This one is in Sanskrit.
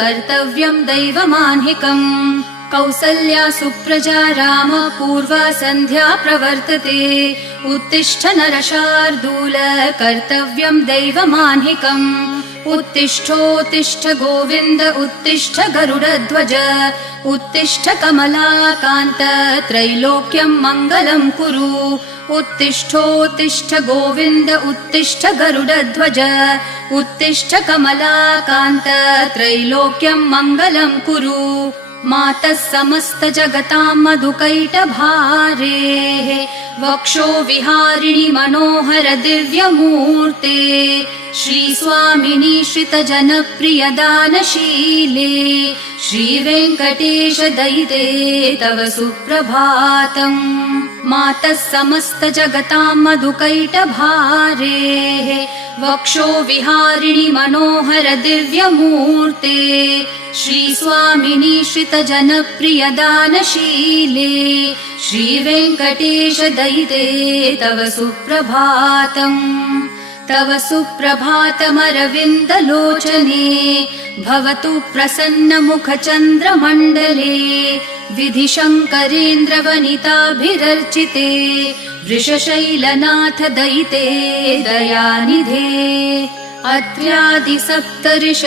कर्तव्यम् दैवमाह्निकम् कौसल्या सुप्रजा राम पूर्वा सन्ध्या प्रवर्तते उत्तिष्ठ नरशार्दूल कर्तव्यम् दैवमाह्निकम् उत्तिष्ठोत्तिष्ठ गोविन्द उत्तिष्ठ गरुडध्वज उत्तिष्ठ कमलाकान्त त्रैलोक्यम् मङ्गलम् कुरु उत्तिष्ठोत्तिष्ठ गोविन्द उत्तिष्ठ गरुडध्वज उत्तिष्ठ कमलाकान्त त्रैलोक्यम् मङ्गलम् कुरु मातः समस्त जगताम् मधुकैटभारेः वक्षो विहारिणि मनोहर दिव्यमूर्ते श्रीस्वामिनि श्रितजनप्रिय दानशीले श्रीवेङ्कटेश दयिते तव सुप्रभातम् मातः समस्त जगताम् मधुकैटभारेः वक्षो विहारिणि मनोहर दिव्यमूर्ते श्रीस्वामिनि श्रितजनप्रिय दानशीले श्रीवेङ्कटेश दयिते तव सुप्रभातम् तव सुप्रभातमरविन्दलोचने भवतु प्रसन्नमुखचन्द्रमण्डले विधिशङ्करेन्द्रवनिताभिरर्चिते वृषशैलनाथ दयिते दयानिधे अत्र्यादिसप्तऋष